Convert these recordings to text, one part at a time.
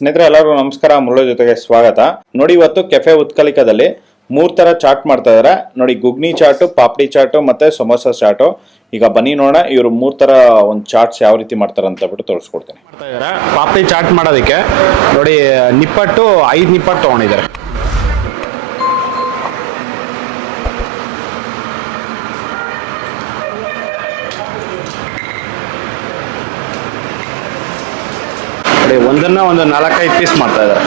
ಸ್ನೇಹಿತರೆ ಎಲ್ಲರಿಗೂ ನಮಸ್ಕಾರ. ಮುರಳಿ ಜೊತೆಗೆ ಸ್ವಾಗತ. ನೋಡಿ, ಇವತ್ತು ಕೆಫೆ ಉತ್ಕಲಿಕದಲ್ಲಿ 3 ತರ ಚಾಟ್ ಮಾಡ್ತಾ ಇದಾರೆ. ನೋಡಿ, ಗುಗ್ನಿ ಚಾಟು, ಪಾಪಡಿ ಚಾಟು ಮತ್ತೆ ಸಮೋಸಾ ಚಾಟು. ಈಗ ಬನ್ನಿ ನೋಡೋಣ ಇವರು 3 ತರ ಒಂದು ಚಾಟ್ಸ್ ಯಾವ ರೀತಿ ಮಾಡ್ತಾರೆ ಅಂತ ಬಿಟ್ಟು ತೋರಿಸ್ಕೊಡ್ತೀನಿ. ಪಾಪಡಿ ಚಾಟ್ ಮಾಡೋದಕ್ಕೆ ನೋಡಿ ನಿಪ್ಪಟ್ಟು 5 ನಿಪ್ಪಟ್ಟು ತಗೊಂಡಿದ್ದಾರೆ. ಒಂದನ್ನ ಒಂದು 4-5 ಪೀಸ್ ಮಾಡ್ತಾ ಇದ್ದಾರೆ.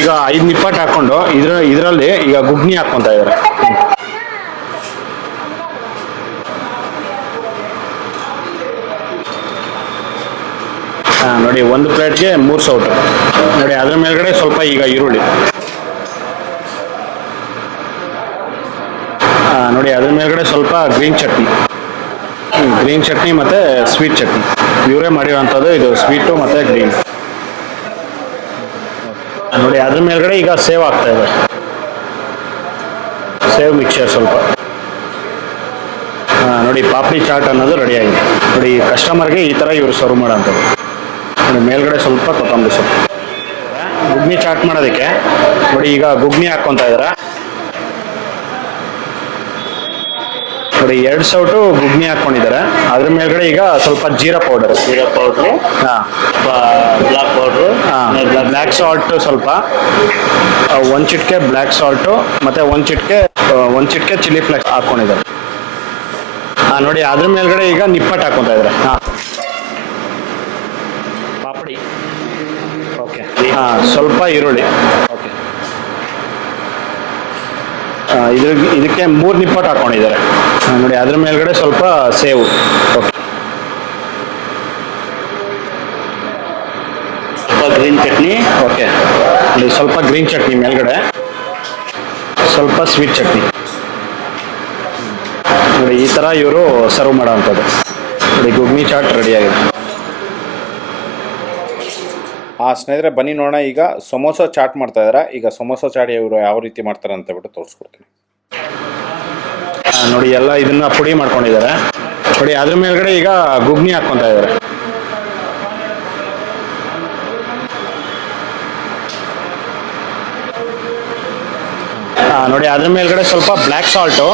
ಈಗ 5 ನಿಪ್ಪಟ್ಟು ಹಾಕೊಂಡು ಇದರಲ್ಲಿ ಈಗ ಗುಗ್ನಿ ಹಾಕೊಂತ ಇದ್ದಾರೆ. ನೋಡಿ, ಒಂದು ಪ್ಲೇಟ್ಗೆ 3 ಸೌಟು. ನೋಡಿ, ಅದ್ರ ಮೇಲ್ಗಡೆ ಸ್ವಲ್ಪ ಈಗ ಈರುಳ್ಳಿ. ನೋಡಿ, ಅದ್ರ ಮೇಲ್ಗಡೆ ಸ್ವಲ್ಪ ಗ್ರೀನ್ ಚಟ್ನಿ ಮತ್ತೆ ಸ್ವೀಟ್ ಚಟ್ನಿ ಇವರೇ ಮಾಡಿರೋಂಥದ್ದು. ಇದು ಸ್ವೀಟು ಮತ್ತೆ ಗ್ರೀನ್. ನೋಡಿ, ಅದ್ರ ಮೇಲ್ಗಡೆ ಈಗ ಸೇವ್ ಆಗ್ತಾ ಇದೆ. ಸೇವ್ ಮಿಕ್ಸರ್ ಸ್ವಲ್ಪ. ನೋಡಿ, ಪಾಪಡಿ ಚಾಟ್ ಅನ್ನೋದು ರೆಡಿ ಆಗಿದೆ. ನೋಡಿ, ಕಸ್ಟಮರ್ಗೆ ಈ ಥರ ಇವರು ಸರ್ವ್ ಮಾಡೋಂಥದ್ದು. ನೋಡಿ, ಮೇಲ್ಗಡೆ ಸ್ವಲ್ಪ ಕೊತ್ತಂಬರಿ ಸೊಪ್ಪು. ಗುಗ್ನಿ ಚಾಟ್ ಮಾಡೋದಕ್ಕೆ ನೋಡಿ ಈಗ ಗುಗ್ನಿ ಹಾಕ್ಕೊತಾ ಇದ್ದಾರೆ. ನೋಡಿ, 2 ಸೌಟು ಗುಗ್ನಿ ಹಾಕೊಂಡಿದ್ದಾರೆ. ಅದ್ರ ಮೇಲ್ಗಡೆ ಈಗ ಸ್ವಲ್ಪ ಜೀರಾ ಪೌಡರ್, ಬ್ಲ್ಯಾಕ್ ಸಾಲ್ಟ್ ಸ್ವಲ್ಪ, 1 ಚಿಟಿಕೆ ಬ್ಲ್ಯಾಕ್ ಸಾಲ್ಟು ಮತ್ತೆ 1 ಚಿಟಿಕೆ ಚಿಲ್ಲಿ ಫ್ಲೇಕ್ಸ್ ಹಾಕೊಂಡಿದ್ದಾರೆ. ನೋಡಿ, ಅದ್ರ ಮೇಲ್ಗಡೆ ಈಗ ನಿಪ್ಪಟ್ಟು ಹಾಕೊಂತ ಇದ್ದಾರೆ. ಪಾಪಡಿ, ಓಕೆ. ಸ್ವಲ್ಪ ಈರುಳ್ಳಿ, ಓಕೆ. ಇದಕ್ಕೆ 3 ನಿಪ್ಪಟ್ಟು ಹಾಕೊಂಡಿದ್ದಾರೆ. ನೋಡಿ, ಅದ್ರ ಮೇಲ್ಗಡೆ ಸ್ವಲ್ಪ ಸೇವು, ಓಕೆ. ಸ್ವಲ್ಪ ಗ್ರೀನ್ ಚಟ್ನಿ, ಓಕೆ. ನೋಡಿ, ಸ್ವಲ್ಪ ಗ್ರೀನ್ ಚಟ್ನಿ ಮೇಲ್ಗಡೆ, ಸ್ವಲ್ಪ ಸ್ವೀಟ್ ಚಟ್ನಿ. ನೋಡಿ, ಈ ಥರ ಇವರು ಸರ್ವ್ ಮಾಡೋವಂಥದ್ದು. ನೋಡಿ, ಗುಗ್ನಿ ಚಾಟ್ ರೆಡಿಯಾಗಿದೆ. ಸ್ನೇಹಿತರೆ ಬನ್ನಿ ನೋಡೋಣ ಈಗ ಸಮೋಸಾ ಚಾಟ್ ಮಾಡ್ತಾ ಇದಾರೆ. ಈಗ ಸಮೋಸಾ ಚಾಟ್ ಇವರು ಯಾವ ರೀತಿ ಮಾಡ್ತಾರೆ ಅಂತ ಬಿಟ್ಟು ತೋರಿಸ್ಕೊಡ್ತೀನಿ. ನೋಡಿ, ಎಲ್ಲ ಇದನ್ನ ಪುಡಿ ಮಾಡ್ಕೊಂಡಿದ್ದಾರೆ. ನೋಡಿ, ಅದ್ರ ಮೇಲ್ಗಡೆ ಈಗ ಗುಗ್ನಿ ಹಾಕ್ಕೊಂತ ಇದ್ದಾರೆ. ನೋಡಿ, ಅದ್ರ ಮೇಲ್ಗಡೆ ಸ್ವಲ್ಪ ಬ್ಲ್ಯಾಕ್ ಸಾಲ್ಟು,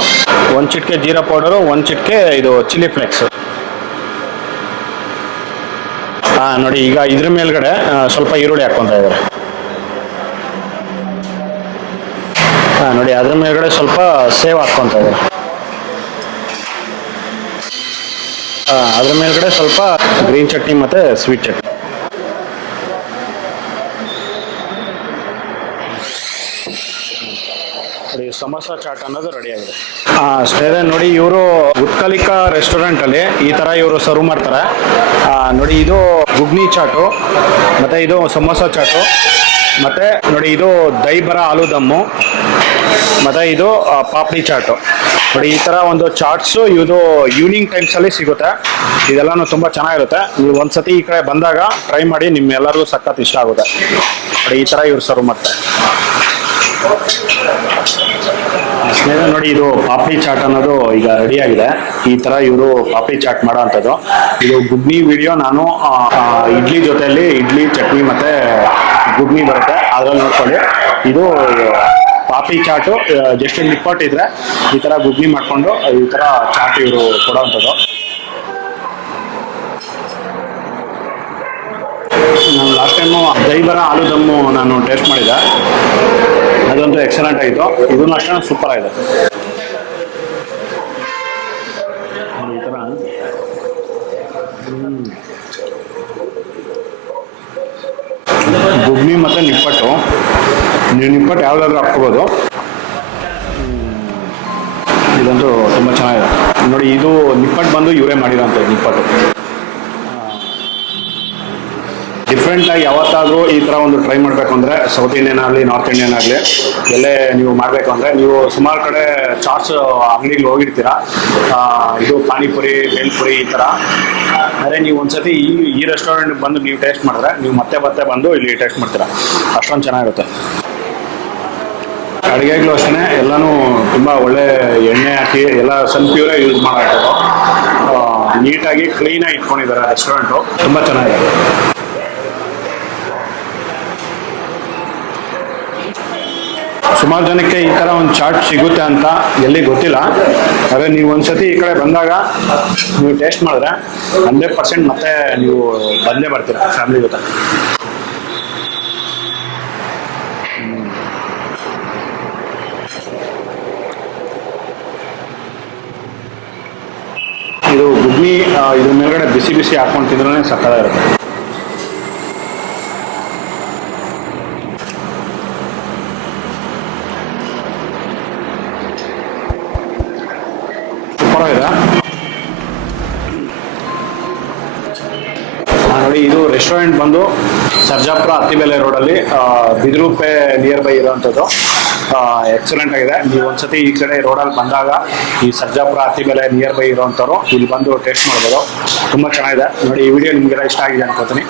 1 ಚಿಟಿಕೆ ಜೀರಾ ಪೌಡರು, 1 ಚಿಟಿಕೆ ಇದು ಚಿಲ್ಲಿ ಫ್ಲೇಕ್ಸ್. ನೋಡಿ, ಈಗ ಇದ್ರ ಮೇಲ್ಗಡೆ ಸ್ವಲ್ಪ ಈರುಳ್ಳಿ ಹಾಕ್ಕೊಂತ ಇದ್ದಾರೆ. ನೋಡಿ, ಅದ್ರ ಮೇಲ್ಗಡೆ ಸ್ವಲ್ಪ ಸೇವ್ ಹಾಕ್ಕೊಂತ ಇದ್ದಾರೆ. ಅದ್ರ ಮೇಲ್ಗಡೆ ಸ್ವಲ್ಪ ಗ್ರೀನ್ ಚಟ್ನಿ ಮತ್ತೆ ಸ್ವೀಟ್ ಚಟ್ನಿ. ನೋಡಿ, ಸಮೋಸಾ ಚಾಟ್ ಅನ್ನೋದು ರೆಡಿ ಆಗಿದೆ. ಸ್ನೇಹಿತರೆ ನೋಡಿ, ಇವರು ಉತ್ಕಲಿಕಾ ರೆಸ್ಟೋರೆಂಟ್ ಅಲ್ಲಿ ಈ ತರ ಇವರು ಸರ್ವ್ ಮಾಡ್ತಾರೆ. ನೋಡಿ, ಇದು ಗುಗ್ನಿ ಚಾಟು, ಮತ್ತೆ ಇದು ಸಮೋಸಾ ಚಾಟು, ಮತ್ತೆ ನೋಡಿ ಇದು ದಹಿ ಬರ ಆಲೂ ದಮ್ಮು, ಮತ್ತೆ ಇದು ಪಾಪಡಿ ಚಾಟು. ನೋಡಿ, ಈ ತರ ಒಂದು ಚಾಟ್ಸು ಇದು ಈವ್ನಿಂಗ್ ಟೈಮ್ಸ್ ಅಲ್ಲಿ ಸಿಗುತ್ತೆ. ಇದೆಲ್ಲಾನು ತುಂಬಾ ಚೆನ್ನಾಗಿರುತ್ತೆ. ನೀವು ಒಂದ್ಸತಿ ಈ ಕಡೆ ಬಂದಾಗ ಟ್ರೈ ಮಾಡಿ, ನಿಮ್ಮೆಲ್ಲರಿಗೂ ಸಖತ್ ಇಷ್ಟ ಆಗುತ್ತೆ. ನೋಡಿ, ಈ ತರ ಇವ್ರು ಸರ್ವ್ ಮಾಡ್ತಾರೆ. ಸ್ನೇಹಿತರೆ ನೋಡಿ, ಇದು ಪಾಪಡಿ ಚಾಟ್ ಅನ್ನೋದು ಈಗ ರೆಡಿ ಆಗಿದೆ. ಈ ತರ ಇವರು ಪಾಪಡಿ ಚಾಟ್ ಮಾಡೋ ಅಂಥದ್ದು. ಇದು ಗುಗ್ನಿ ವಿಡಿಯೋ ನಾನು ಇಡ್ಲಿ ಜೊತೆಯಲ್ಲಿ ಇಡ್ಲಿ ಚಟ್ನಿ ಮತ್ತೆ ಗುಗ್ನಿ ಬರುತ್ತೆ, ಅದ್ರಲ್ಲಿ ನೋಡ್ಕೊಳ್ಳಿ. ಇದು ಪಾಪಡಿ ಚಾಟು ಜಸ್ಟ್ ನಿಪ್ಪಟ್ಟು ಇದ್ರೆ ಈ ತರ ಗುಗ್ನಿ ಮಾಡ್ಕೊಂಡು ಈ ತರ ಚಾಟ್ ಇವರು ಕೊಡೋ ಅಂಥದ್ದು. ನಾನು ಲಾಸ್ಟ್ ಟೈಮು ದಹಿ ಬರ ಆಲೂ ದಮ್ಮು ನಾನು ಟೇಸ್ಟ್ ಮಾಡಿದ್ದೆ, ಅದಂತೂ ಎಕ್ಸಲೆಂಟ್ ಆಯಿತು. ಇದನ್ನು ಅಷ್ಟೇ ಸೂಪರ್ ಆಗಿದೆ. ಈ ಥರ ಗುಗ್ನಿ ಮತ್ತು ನಿಪ್ಪಟ್ಟು, ನೀವು ನಿಪ್ಪಟ್ಟು ಯಾವ್ದಾದ್ರು ಹಾಕ್ಕೋಬೋದು. ಇದಂತೂ ತುಂಬ ಚೆನ್ನಾಗಿದೆ. ನೋಡಿ, ಇದು ನಿಪ್ಪಟ್ಟು ಬಂದು ಇವರೇ ಮಾಡಿರೋಂಥದ್ದು ನಿಪ್ಪಟ್ಟು. ಡಿಫ್ರೆಂಟ್ ಆಗಿ ಯಾವತ್ತಾದರೂ ಈ ಥರ ಒಂದು ಟ್ರೈ ಮಾಡಬೇಕು ಅಂದರೆ, ಸೌತ್ ಇಂಡಿಯನ್ ಆಗಲಿ ನಾರ್ತ್ ಇಂಡಿಯನ್ ಆಗಲಿ ಎಲ್ಲೇ ನೀವು ಮಾಡಬೇಕು ಅಂದರೆ, ನೀವು ಸುಮಾರು ಕಡೆ ಚಾಟ್ಸ್ ಅಂಗಡಿಗೆ ಹೋಗಿರ್ತೀರ. ಇದು ಪಾನಿಪುರಿ, ಬೇಲ್ಪುರಿ ಈ ಥರ. ಆದರೆ ನೀವು ಒಂದ್ಸತಿ ಈ ರೆಸ್ಟೋರೆಂಟ್ಗೆ ಬಂದು ನೀವು ಟೇಸ್ಟ್ ಮಾಡಿದ್ರೆ ನೀವು ಮತ್ತೆ ಬಂದು ಇಲ್ಲಿ ಟೇಸ್ಟ್ ಮಾಡ್ತೀರಾ. ಅಷ್ಟೊಂದು ಚೆನ್ನಾಗಿರುತ್ತೆ. ಅಡುಗೆಗಳು ಅಷ್ಟೇ ಎಲ್ಲನೂ ತುಂಬ ಒಳ್ಳೆ ಎಣ್ಣೆ ಹಾಕಿ ಎಲ್ಲ ಸನ್ಪ್ಯೂರೇ ಯೂಸ್ ಮಾಡಾಕಿದ್ರು. ನೀಟಾಗಿ ಕ್ಲೀನಾಗಿ ಇಟ್ಕೊಂಡಿದ್ದಾರೆ ರೆಸ್ಟೋರೆಂಟು, ತುಂಬ ಚೆನ್ನಾಗಿದೆ. ಸುಮಾರು ಜನಕ್ಕೆ ಈ ಥರ ಒಂದು ಚಾಟ್ ಸಿಗುತ್ತೆ ಅಂತ ಎಲ್ಲಿ ಗೊತ್ತಿಲ್ಲ. ಆದರೆ ನೀವು ಒಂದ್ಸತಿ ಈ ಕಡೆ ಬಂದಾಗ ನೀವು ಟೇಸ್ಟ್ ಮಾಡಿದ್ರೆ 100% ಮತ್ತೆ ನೀವು ಬಂದೇ ಬರ್ತೀರ ಫ್ಯಾಮಿಲಿ ಜೊತೆ. ಇದು ಗುಗ್ನಿ, ಇದ್ರ ಮೇಲ್ಗಡೆ ಬಿಸಿ ಬಿಸಿ ಹಾಕೊಂಡು ತಿಂದ್ರೆ ಸಕ್ಕತ್ತಾಗಿರುತ್ತೆ. ಸೂಪರಾಗಿದೆ. ನೋಡಿ, ಇದು ರೆಸ್ಟೋರೆಂಟ್ ಬಂದು ಸರ್ಜಾಪುರ ಅತ್ತಿಬೆಲೆ ರೋಡಲ್ಲಿ ಬಿದಿರುಪೆ ನಿಯರ್ ಬೈ ಇರೋವಂಥದ್ದು. ಎಕ್ಸಲೆಂಟ್ ಆಗಿದೆ. ನೀವು ಒಂದ್ಸತಿ ಈ ಕಡೆ ರೋಡಲ್ಲಿ ಬಂದಾಗ ಈ ಸರ್ಜಾಪುರ ಅತ್ತಿಬೆಲೆ ನಿಯರ್ ಬೈ ಇರೋವಂಥವ್ರು ಇಲ್ಲಿ ಬಂದು ಟೇಸ್ಟ್ ಮಾಡ್ಬೋದು. ತುಂಬ ಚೆನ್ನಾಗಿದೆ. ನೋಡಿ, ಈ ವಿಡಿಯೋ ನಿಮಗೆಲ್ಲ ಇಷ್ಟ ಆಗಿದೆ ಅನ್ಕೋತೀನಿ.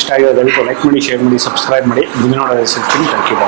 ಇಷ್ಟ ಆಗಿದೆ ದಯವಿಟ್ಟು ಲೈಕ್ ಮಾಡಿ, ಶೇರ್ ಮಾಡಿ, ಸಬ್ಸ್ಕ್ರೈಬ್ ಮಾಡಿ. ಮುಂದಿನ ನೋಡೋದು ಸಿಗ್ತೀನಿ. Thank you.